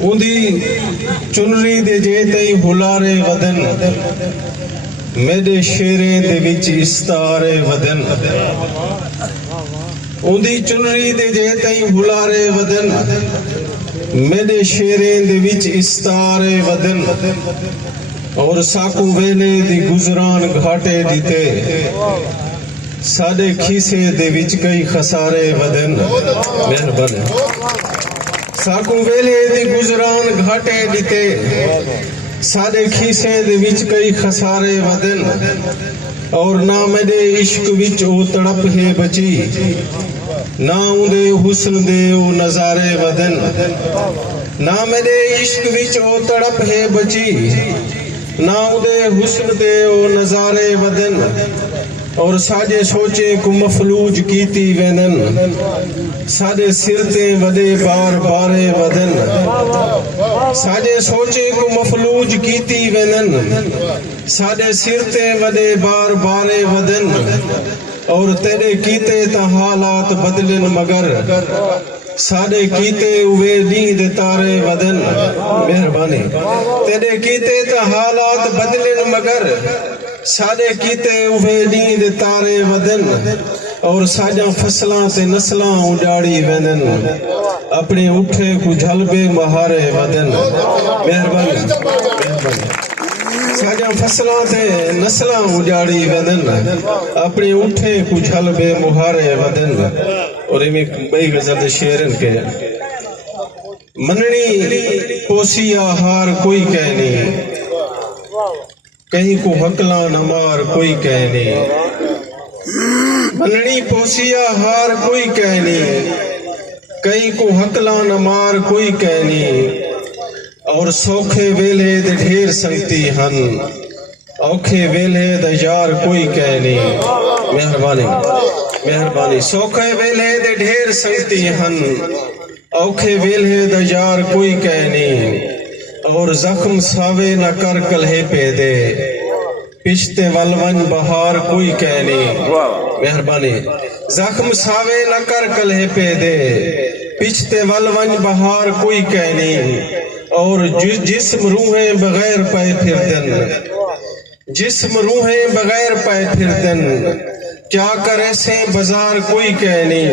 اندی چنری دے جیتے ہلارے ودن میرے شیریں دے وچ استارے ودن اندی چنری دے جیتے ہلارے ودن میرے شیریں دے وچ استارے ودن اور ساکو ویلے دی گزران گھاٹے دیتے ساڑے کھیسے دے وچ کئی خسارے ودن مہربان ساکو ویلے دی گزران گھاٹے دیتے ساڑے کھیسے دے وچ کئی خسارے ودن اور نہ میرے عشق وچ او تڑپ ہے بچی نہ اندے حسن دے او نظارے ودن نہ میرے عشق وچ او تڑپ ہے بچی نہ اندے حسن دے او نظارے ودن اور ساجے سوچے کو مفلوج کیتی وینن ساجے سرتے وڈے بار بارے ودن ساجے سوچے کو مفلوج کیتی وینن ساجے سرتے وڈے بار بارے ودن اور تیرے کیتے تا حالات بدلن مگر ساڑے کیتے ہوئے نیند تارے ودن مہربانی تیرے کیتے تا حالات بدلن مگر ساڑے کیتے ہوئے نیند تارے ودن اور ساجاں فصلاں تے نسلاں اجاڑی وینن اپنے اٹھے کو جھلبے مہارے ودن مہربانی ساجاں فصلاں تے نسلاں اجاڑی وینن اپنے اٹھے کو جھلبے مہارے ودن اور میں بئی غزل شیرن کے مننی پوسی آہار کوئی کہنی کہیں کو حقلا نمار کوئی کہنی مننی پوسی آہار کوئی کہنی کہیں کو حقلا نمار کوئی کہنی اور سوکھے ویلے دے ڈھیر سنگتی ہن اوکھے ویلے دے یار کوئی کہنی مہربانی سوکھے ویلے دے ڈھیر سنگتی ہن اوکھے ویلے دے یار کوئی کہنی اور زخم ساوے نہ کر کلہے پہ دے پشتے ولون بہار کوئی کہنی مہربانی زخم ساوے نہ کر کلہے پہ دے پشتے ولون بہار کوئی کہنی اور جسم روحیں بغیر پائے پھردن جسم روحیں بغیر پائے پھردن کیا کرے سے بازار کوئی کہنی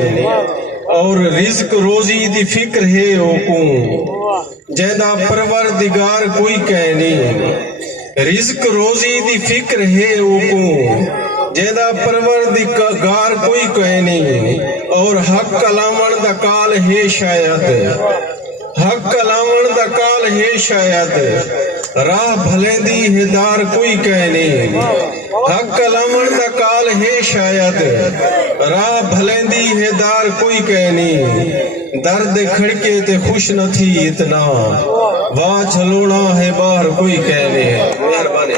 اور رزق روزی دی فکر ہے اوکوں جیدہ پروردگار کوئی کہنی رزق روزی دی فکر ہے اوکوں جیدہ پروردگار کوئی کہنی اور حق کلامن دا کال ہے شاید حق کلامن دا کال ہے شاید راہ بھلیں دی ہدار کوئی کہنی حق کلامن دا کال ہے شاید راہ بھلیں دی ہدار کوئی کہنی درد کھڑکے تے خوش نہ تھی اتنا واہ چھلونا ہے باہر کوئی کہنی مہربانی